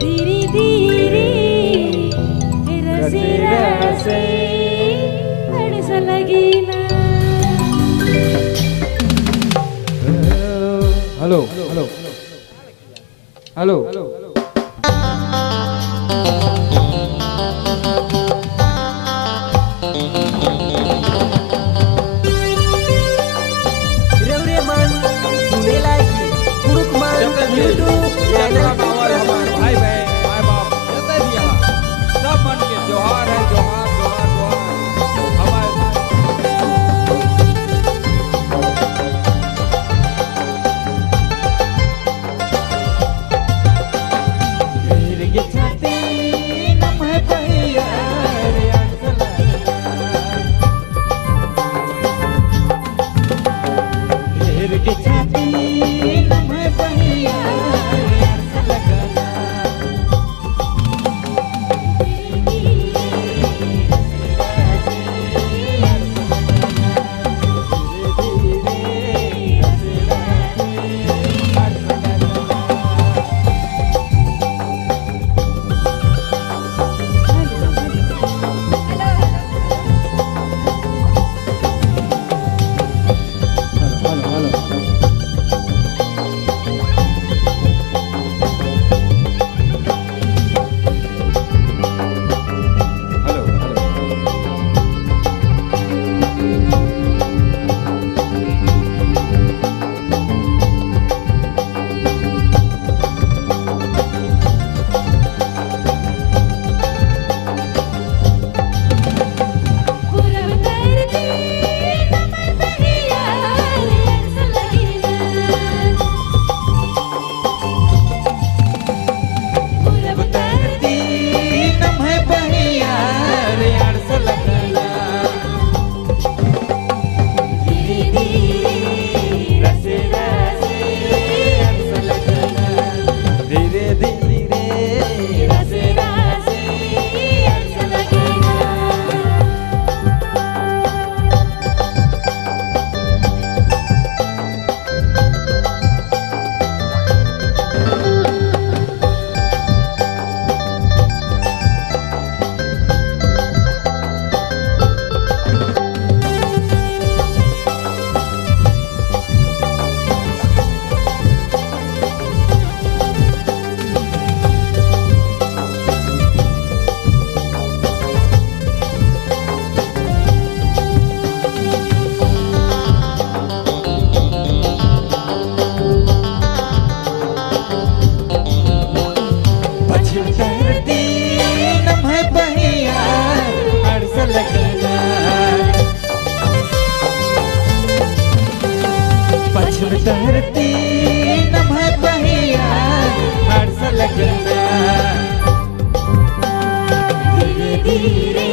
धीरे धीरे रसे रसे अड़स लगीना। हेलो हेलो हेलो रवरे मन सुने लागी पुरुष मन यूट्यूब चैनल भाई बहन माय बाप जते भी यहाँ सब मन के जोहार है, जोहार जोहार जोहार हमारे घेर के छाती नम है पहिया रे अड़सला। घेर के छाती नम है पहिया रे अड़सला। पश्चिम धरती नम है पहिया अड़स लगना। धीरे धीरे